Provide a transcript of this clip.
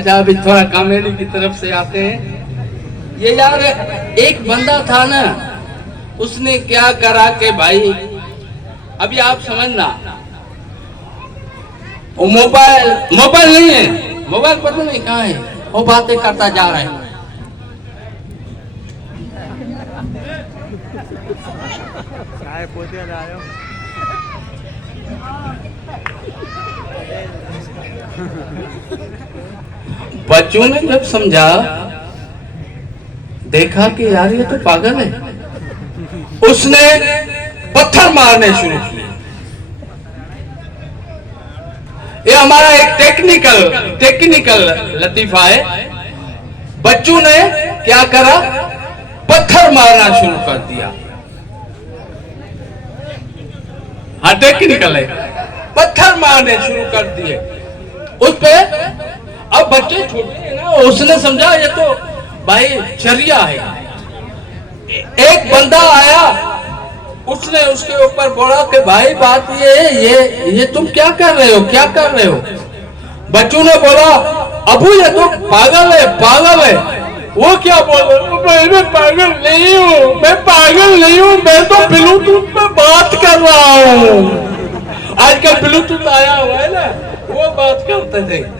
अच्छा अभी थोड़ा कॉमेडी की तरफ से आते हैं। ये यार एक बंदा था ना, उसने क्या करा के भाई, अभी आप समझना, वो मोबाइल नहीं है, मोबाइल पता नहीं कहाँ है, वो बातें करता जा रहा है। बच्चों ने जब समझा, देखा कि यार ये तो पागल है, उसने पत्थर मारने शुरू किए। ये हमारा एक टेक्निकल लतीफा है। बच्चों ने क्या करा, पत्थर मारना शुरू कर दिया। हाँ टेक्निकल है, पत्थर मारने शुरू कर दिए उस पे। अब बच्चे छोटे हैं ना, उसने समझा ये तो भाई चर्या है। एक बंदा आया, उसने उसके ऊपर बोला कि भाई बात ये तुम क्या कर रहे हो। बच्चों ने बोला अबू ये तो पागल है। वो क्या बोल रहे, मैं पागल नहीं हूँ, मैं तो ब्लूटूथ पे बात कर रहा हूँ। आजकल ब्लूटूथ आया हुआ है ना, वो बात करते थे।